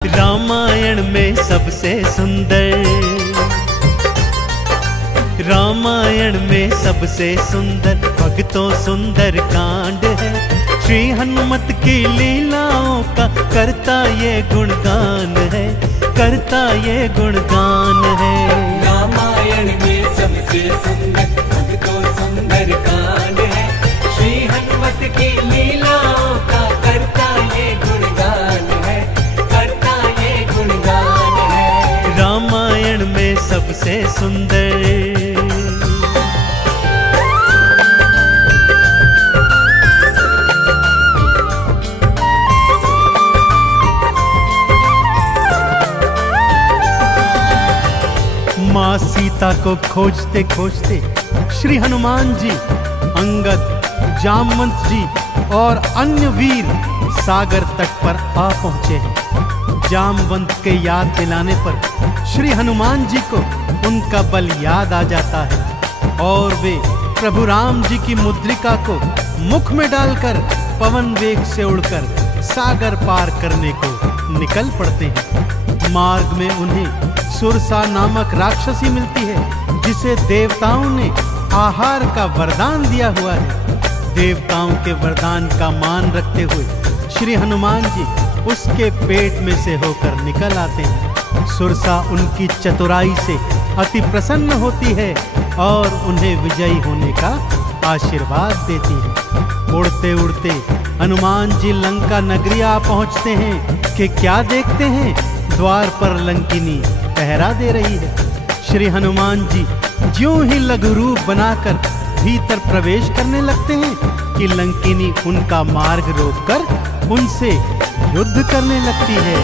रामायण में सबसे सुंदर, रामायण में सबसे सुंदर भक्तों सुंदर कांड है। श्री हनुमत की लीलाओं का करता ये गुणगान है, करता ये गुणगान है। रामायण में सबसे सुंदर भक्तों सुंदर कांड है। श्री हनुमत की लीलाओं का करता ये गुणगान है, करता ये गुणगान है। रामायण में सबसे सुंदर। माँ सीता को खोजते खोजते श्री हनुमान जी, अंगद, जामवंत जी और अन्य वीर सागर तट पर आ पहुंचे हैं। जामवंत के याद दिलाने पर श्री हनुमान जी को उनका बल याद आ जाता है और वे प्रभु राम जी की मुद्रिका को मुख में डालकर पवन वेग से उड़कर सागर पार करने को निकल पड़ते हैं। मार्ग में उन्हें सुरसा नामक राक्षसी मिलती है, जिसे देवताओं ने आहार का वरदान दिया हुआ है। देवताओं के वरदान का मान रखते हुए श्री हनुमान जी उसके पेट में से होकर निकल आते हैं। सुरसा उनकी चतुराई से अति प्रसन्न होती है और उन्हें विजयी होने का आशीर्वाद देती है। उड़ते उड़ते हनुमान जी लंका नगरी आ पहुंचते हैं कि क्या देखते हैं, द्वार पर लंकिनी पहरा दे रही है। श्री हनुमान जी ज्यों ही लघु रूप बनाकर भीतर प्रवेश करने लगते हैं कि लंकिनी उनका मार्ग रोककर उनसे युद्ध करने लगती है।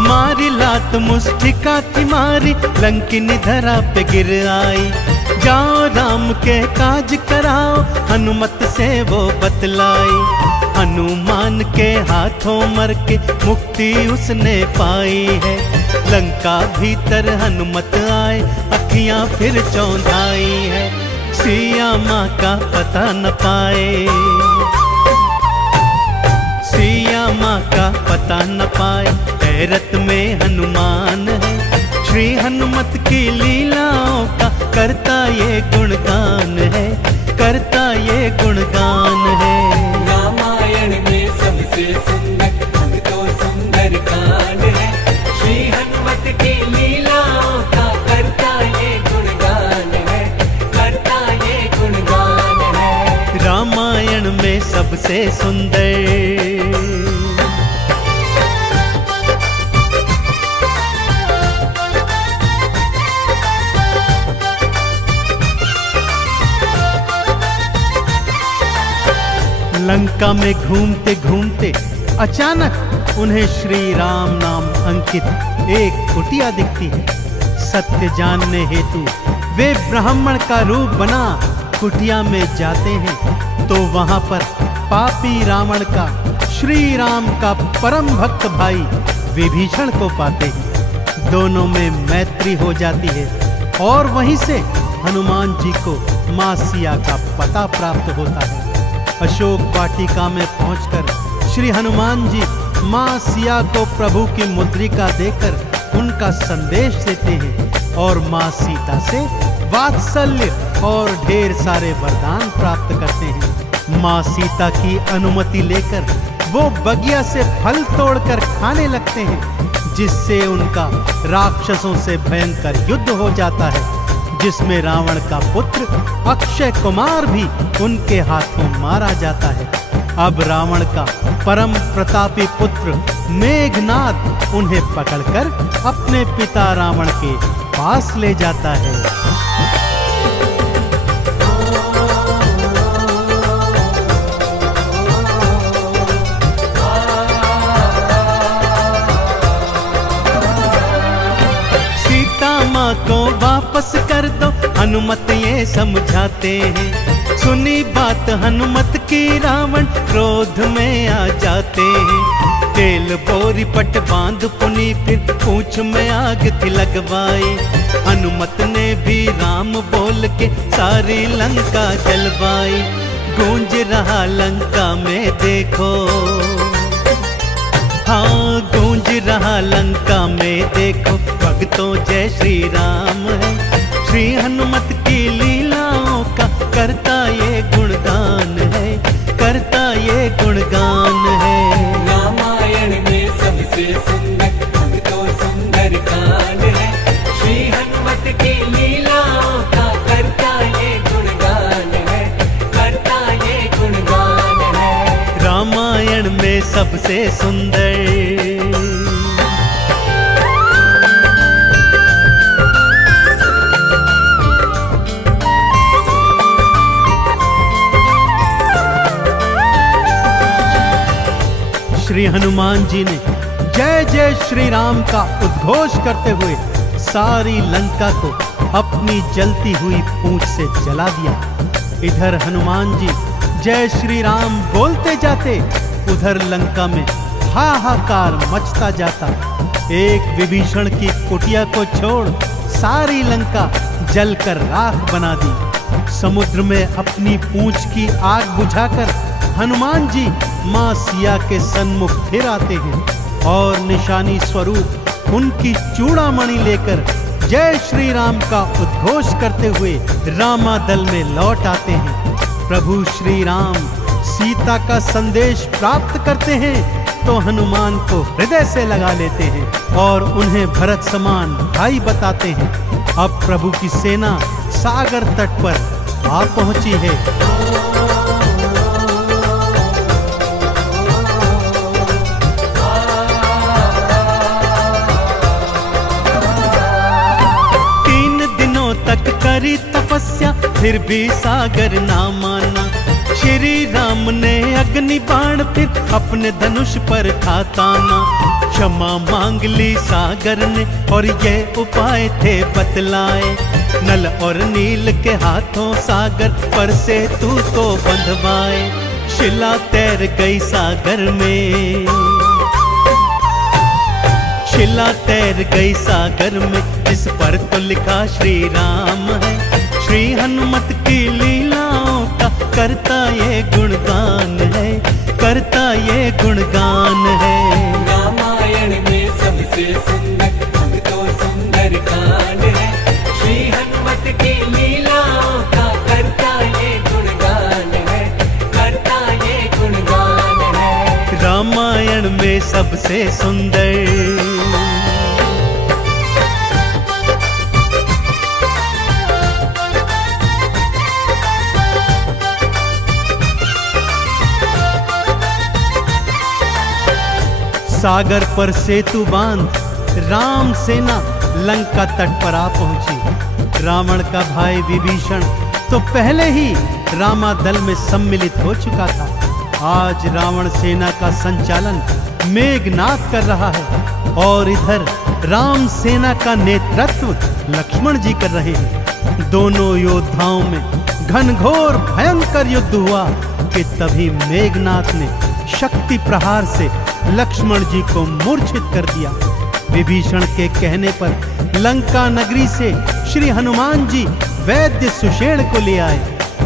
मारी लात मुष्टिका थी मारी, लंकिनी धरा पे गिर आई। जाओ राम के काज कराओ, हनुमत से वो बतलाई। हनुमान के हाथों मर के मुक्ति उसने पाई है। लंका भीतर हनुमत आए, अखियां फिर चौंधाई है। सिया माँ का पता न पाए, सिया माँ का पता न पाए, हैरत में हनुमान है। श्री हनुमत की लीलाओं का करता ये गुणगान है, करता ये गुणगान है। रामायण में सबसे सुंदर भक्तों सुंदर कांड है। श्री हनुमत की लीलाओं का करता ये गुणगान है, करता ये गुणगान है। रामायण में सबसे सुंदर। लंका में घूमते घूमते अचानक उन्हें श्री राम नाम अंकित एक कुटिया दिखती है। सत्य जानने हेतु वे ब्राह्मण का रूप बना कुटिया में जाते हैं तो वहां पर पापी रावण का श्री राम का परम भक्त भाई विभीषण को पाते हैं। दोनों में मैत्री हो जाती है और वहीं से हनुमान जी को मां सिया का पता प्राप्त होता है। अशोक वाटिका में पहुंचकर श्री हनुमान जी मां सिया को प्रभु की मुद्रिका देकर उनका संदेश देते हैं और मां सीता से वात्सल्य और ढेर सारे वरदान प्राप्त करते हैं। मां सीता की अनुमति लेकर वो बगिया से फल तोड़कर खाने लगते हैं, जिससे उनका राक्षसों से भयंकर युद्ध हो जाता है, जिसमें रावण का पुत्र अक्षय कुमार भी उनके हाथों मारा जाता है। अब रावण का परम प्रतापी पुत्र मेघनाद उन्हें पकड़कर अपने पिता रावण के पास ले जाता है। सीता माँ को वापस कर दो, हनुमत ये समझाते हैं। सुनी बात हनुमत की रावण क्रोध में आ जाते हैं। तेल बोरी पट बांध पुनी फिर पूंछ में आग थी लगवाई। हनुमत ने भी राम बोल के सारी लंका जलवाई। गूंज रहा लंका में देखो, हाँ गूंज रहा लंका में देखो, भक्तों जय श्री राम है। श्री हनुमत की लीलाओं का करता ये गुणगान है, करता ये गुणगान है। रामायण में सबसे सुंदर अब तो सुंदर कांड है। श्री हनुमत की लीलाओं का करता ये गुणगान है, करता ये गुणगान है। रामायण में सबसे सुंदर। श्री हनुमान जी ने जय जय श्री राम का उद्घोष करते हुए सारी लंका को अपनी जलती हुई पूंछ से जला दिया। इधर हनुमान जी जय श्री राम बोलते जाते, उधर लंका में हाहाकार मचता जाता। एक विभीषण की कुटिया को छोड़ सारी लंका जलकर राख बना दी। समुद्र में अपनी पूंछ की आग बुझाकर हनुमान जी मां सिया के सन्मुख फिर आते हैं और निशानी स्वरूप उनकी चूड़ामणि लेकर जय श्री राम का उद्घोष करते हुए रामादल में लौट आते हैं। प्रभु श्री राम सीता का संदेश प्राप्त करते हैं तो हनुमान को हृदय से लगा लेते हैं और उन्हें भरत समान भाई बताते हैं। अब प्रभु की सेना सागर तट पर आ पहुंची है। करी तपस्या फिर भी सागर ना माना। श्री राम ने अग्नि बाण फिर अपने धनुष पर था ताना। क्षमा मांग ली सागर ने और ये उपाय थे बतलाए। नल और नील के हाथों सागर पर से तू तो बंधवाए। शिला तैर गई सागर में, शिला तैर गई सागर में, जिस पर तो लिखा श्री राम है। श्री हनुमत की लीलाओं का करता ये गुणगान है, करता ये गुणगान है। रामायण में सबसे सुंदर अब तो सुंदर कांड है। श्री हनुमत की लीलाओं का करता ये गुणगान है, करता ये गुणगान है। रामायण में सबसे सुंदर। सागर पर सेतु बांध राम सेना लंका तट पर आ पहुंची। रावण का भाई विभीषण तो पहले ही रामादल में सम्मिलित हो चुका था। आज रावण सेना का संचालन मेघनाद कर रहा है और इधर राम सेना का नेतृत्व लक्ष्मण जी कर रहे हैं। दोनों योद्धाओं में घनघोर भयंकर युद्ध हुआ कि तभी मेघनाद ने शक्ति प्रहार से लक्ष्मण जी को मूर्छित कर दिया। विभीषण के कहने पर लंका नगरी से श्री हनुमान जी वैद्य सुषेण को ले आए।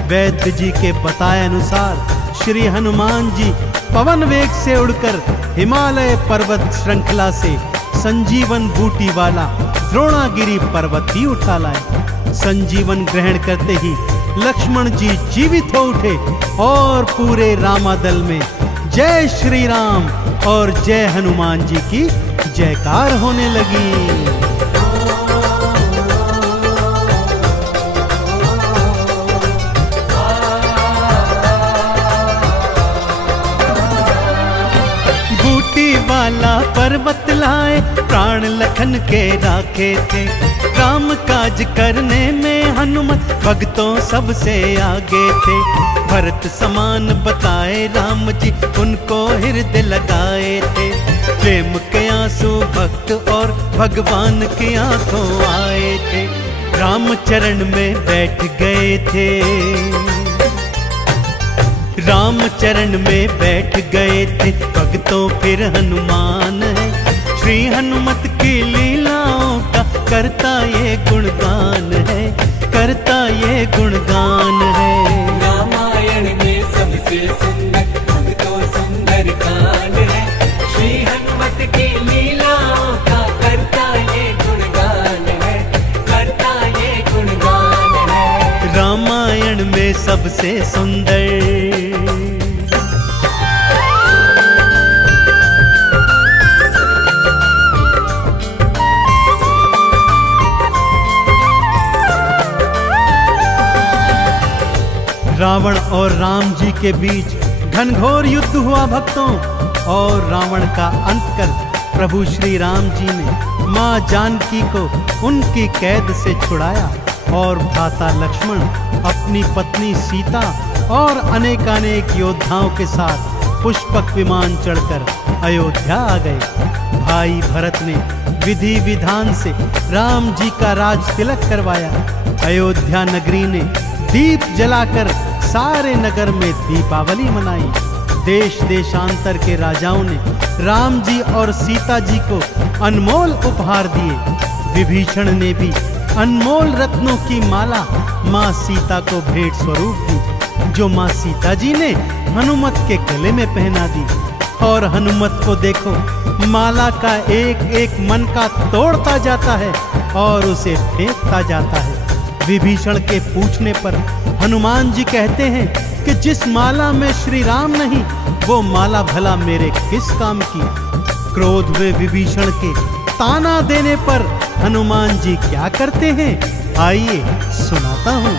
वैद्य जी के बताए अनुसार श्री हनुमान जी पवन वेग से उड़कर हिमालय पर्वत श्रृंखला से संजीवन बूटी वाला द्रोणागिरी पर्वत ही उठा लाए। संजीवन ग्रहण करते ही लक्ष्मण जी जीवित हो उठे और पूरे रामादल में जय श्री राम और जय हनुमान जी की जयकार होने लगी। बूटी वाला पर्वत लाए प्राण लखन के राखे थे। काम काज करने में हनुमत भक्तों सबसे आगे थे। भरत समान बताए राम जी उनको हृदय लगाए थे। प्रेम के आंसू भक्त और भगवान की आंखों आए थे। राम चरण में बैठ गए थे। राम चरण में बैठ गए थे भक्तों फिर हनुमान है। श्री हनुमत की लीलाओं का करता ये गुणगान है, करता ये गुणगान है। रामायण में सबसे सुंदर अब तो सुंदर कांड है। श्री हनुमत की लीलाओं का करता ये गुणगान है, करता ये गुणगान है। रामायण में सबसे सुंदर। रावण और राम जी के बीच घनघोर युद्ध हुआ भक्तों, और रावण का अंत कर प्रभु श्री राम जी ने माँ जानकी को उनकी कैद से छुड़ाया, और भ्राता लक्ष्मण अपनी पत्नी सीता और अनेकानेक योद्धाओं के साथ पुष्पक विमान चढ़कर अयोध्या आ गए। भाई भरत ने विधि विधान से राम जी का राज तिलक करवाया। अयोध्या नगरी ने दीप जलाकर सारे नगर में दीपावली मनाई। देश देशांतर के राजाओं ने राम जी और सीता जी को अनमोल उपहार दिए। विभीषण ने भी अनमोल रत्नों की माला माँ सीता को भेंट स्वरूप दी, जो माँ सीता जी ने हनुमत के गले में पहना दी। और हनुमत को देखो, माला का एक एक मन का तोड़ता जाता है और उसे फेंकता जाता है। विभीषण के पूछने पर हनुमान जी कहते हैं कि जिस माला में श्री राम नहीं, वो माला भला मेरे किस काम की। क्रोध में विभीषण के ताना देने पर हनुमान जी क्या करते हैं, आइए सुनाता हूँ।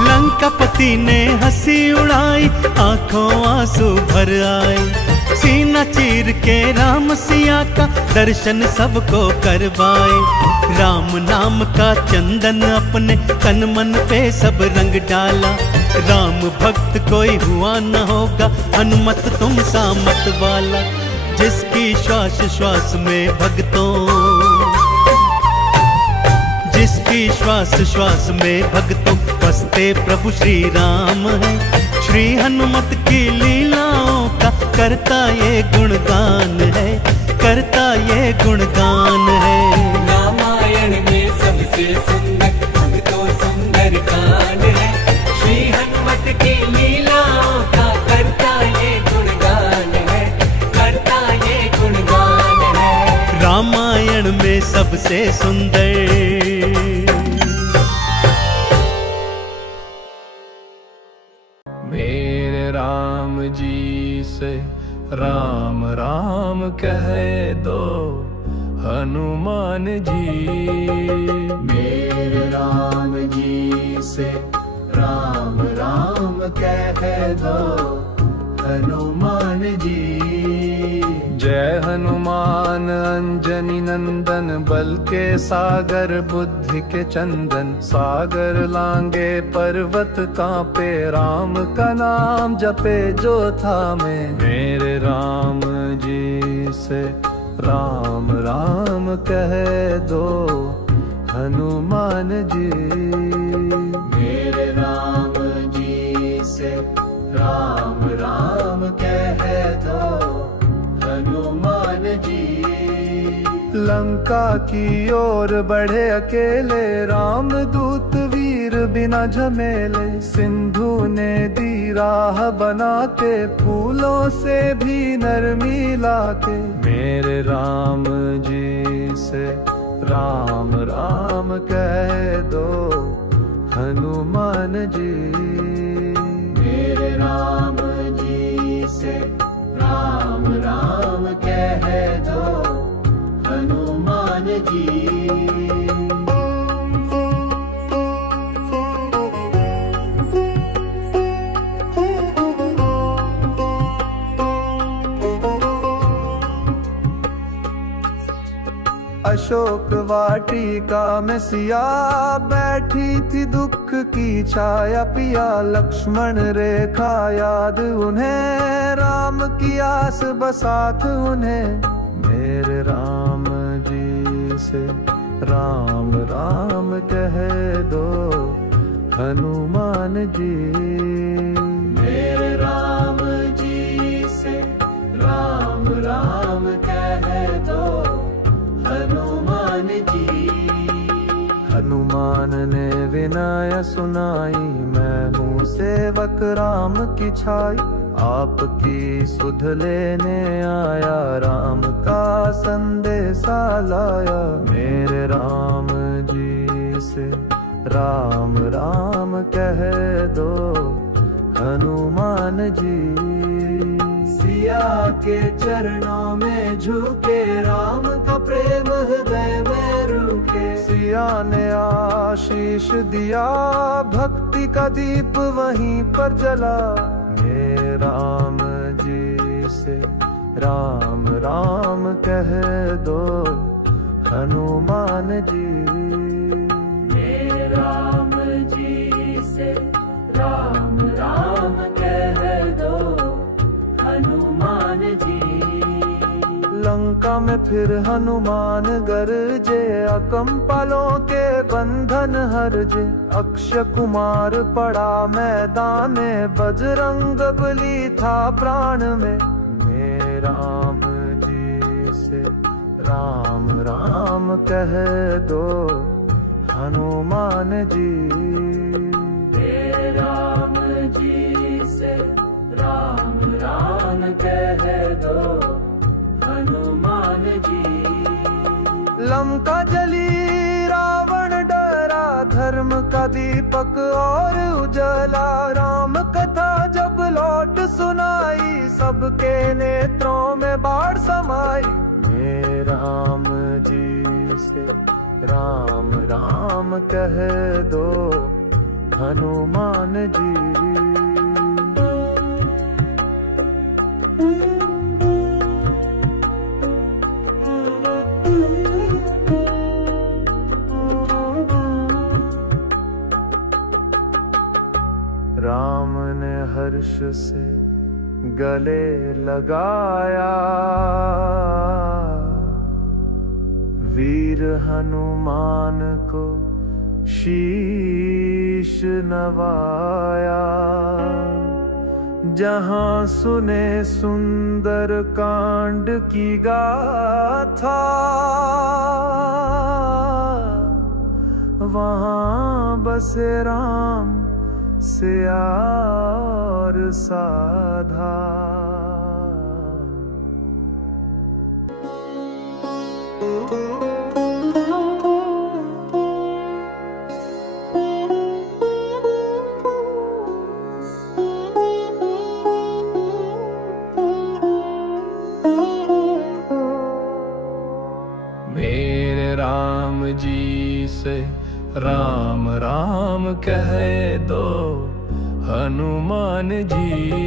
लंकापति ने हंसी उड़ाई, आंखों आंसू भर आए। सीना चीर के राम सिया का दर्शन सबको करवाए। राम नाम का चंदन अपने तन मन पे सब रंग डाला। राम भक्त कोई हुआ न होगा, हनुमत तुम सा मत वाला। जिसकी श्वास श्वास में भक्तों, जिसकी श्वास श्वास में भक्तों बसते प्रभु श्री राम है। श्री हनुमत की लीलाओं का करता ये गुणगान है, करता ये गुणगान है। रामायण में सबसे सुंदर अब तो सुंदर कांड है। श्री हनुमत की लीलाओं का करता ये गुणगान है, करता ये गुणगान है। रामायण में सबसे सुंदर। मेरे राम जी से राम राम कह दो हनुमान जी। मेरे राम जी से राम राम कह दो हनुमान जी। जय हनुमान अंजनी नंदन, बल के सागर बुद्धि के चंदन। सागर लांगे पर्वत कांपे, राम का नाम जपे जो थामे। मेरे राम जी से राम राम कह दो हनुमान जी। मेरे राम जी से राम राम कह दो हनुमान जी। लंका की ओर बढ़े अकेले, राम दूत वीर बिना झमेले। सिंधु ने दी राह बना के, फूलों से भी नरमी लाके। मेरे राम जी से राम राम कह दो हनुमान जी। मेरे राम जी से राम राम कह दो हनुमान जी। अशोक वाटिका में सिया बैठी थी, दुख की छाया पिया। लक्ष्मण रेखा याद उन्हें, राम राम की आस बसात उन्हें मेरे राम जी से राम राम कह दो हनुमान जी। मेरे राम जी से राम राम कह दो हनुमान जी। हनुमान ने विनय सुनाई, मैं हूँ सेवक राम की छाई। आपकी सुध लेने आया, राम का संदेशा लाया। मेरे राम जी से राम राम कह दो हनुमान जी। सिया के चरणों में झुके, राम का प्रेम हृदय में रुके। सिया ने आशीष दिया, भक्ति का दीप वहीं पर जला। मेरे राम जी से राम राम कह दो हनुमान जी। मेरे राम जी से राम राम कह दो हनुमान जी। लंका में फिर हनुमान गरजे, अकम्पालों के बंधन हरजे। अक्षय कुमार पड़ा मैदान में, बजरंग बली था प्राण में। मेरे राम जी से राम राम कह दो हनुमान जी। मेरे राम जी से राम राम कह दो हनुमान जी। लंका जली रावण डरा, धर्म का दीपक और उजला। राम कथा जब लौट सुनाई, सबके नेत्रों में बाढ़ समाई। मेरे राम जी से राम राम कह दो हनुमान जी। राम ने हर्ष से गले लगाया, वीर हनुमान को शीश नवाया। जहां सुने सुंदर कांड की गाथा, वहां बसे राम सिया और साधा। मेरे राम जी से राम राम कह दो हनुमान जी।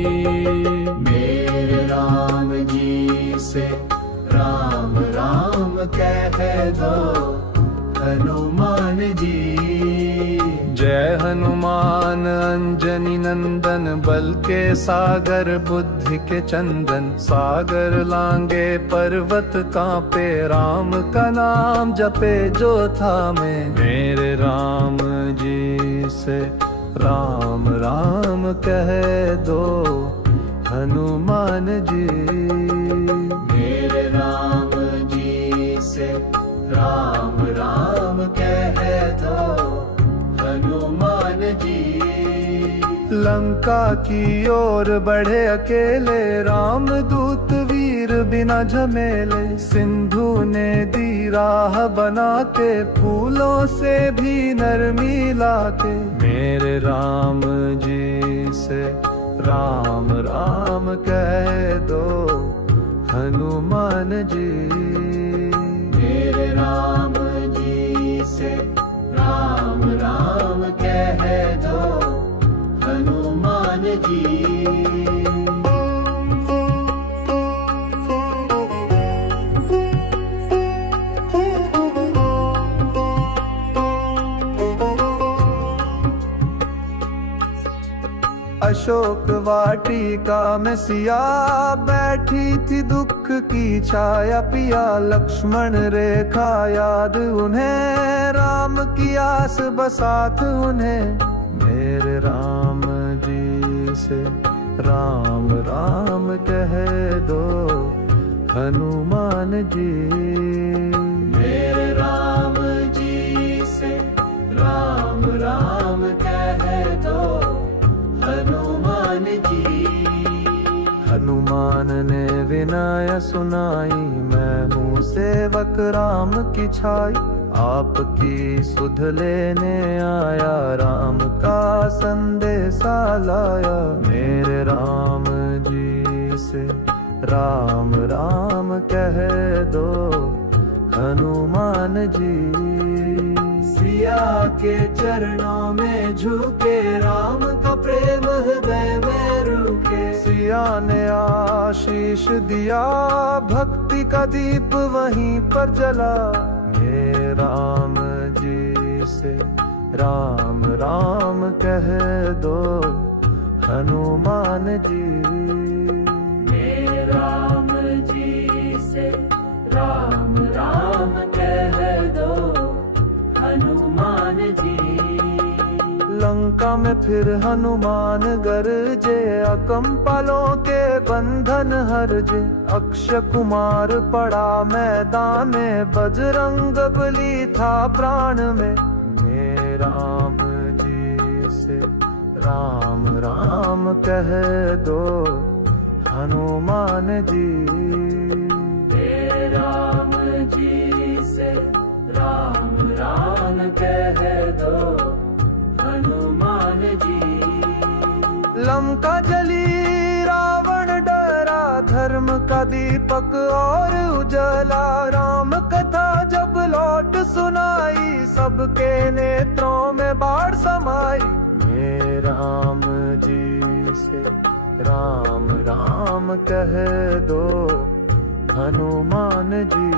मेरे राम जी से राम राम कह दो हनुमान जी। जय हनुमान अंजनी नंदन, बल के सागर बुद्धि के चंदन। सागर लांगे पर्वत कांपे, राम का नाम जपे जो थामे। मेरे राम जी से राम राम कह दो हनुमान जी। मेरे राम जी से राम राम कह दो हनुमान जी। लंका की ओर बढ़े अकेले, राम दूत वीर बिना झमेले। सिंधु ने दी राह बना के, फूलों से भी नरमी लाके। मेरे राम जी से राम राम कह दो हनुमान जी। मेरे राम जी से राम राम कह दो हनुमान जी। अशोक वाटिका में सिया बैठी थी दुख की छाया पिया लक्ष्मण रेखा याद उन्हें राम की आस बसात उन्हें मेरे राम जी से राम राम कह दो हनुमान जी मेरे राम जी से राम राम कह दो हनुमान जी। हनुमान ने विनय सुनाई मैं हूँ सेवक राम की छाई आपकी सुध लेने आया राम का संदेशा लाया मेरे राम जी से राम राम कह दो हनुमान जी। सिया के चरणों में झुके राम का प्रेम हृदय में रुके। सिया ने आशीष दिया भक्ति का दीप वहीं पर जला हे राम जी से राम राम कह दो हनुमान जी मेरे राम जी से राम राम कह दो हनुमान जी। लंका में फिर हनुमान गरजे अकम्पालों के बंधन हरजे अक्षय कुमार पड़ा मैदान में बजरंग बली था प्राण में मेरे राम जी से राम राम कह दो हनुमान जी मेरे राम जी से राम राम कह दो हनुमान जी। लंका जली रावण डरा धर्म का दीपक और उजला राम कथा जब लौट सुनाई सबके नेत्रों में बाढ़ समाई मेरे राम जी से राम राम कह दो हनुमान जी।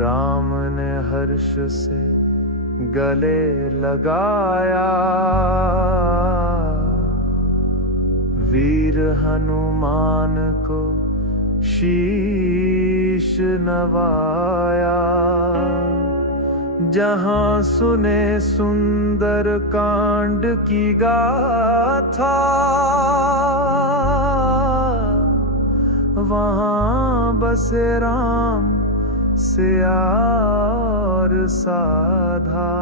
राम ने हर्ष से गले लगाया वीर हनुमान को शीश नवाया जहां सुने सुंदर कांड की गाथा वहां बसे राम सिया और साधा।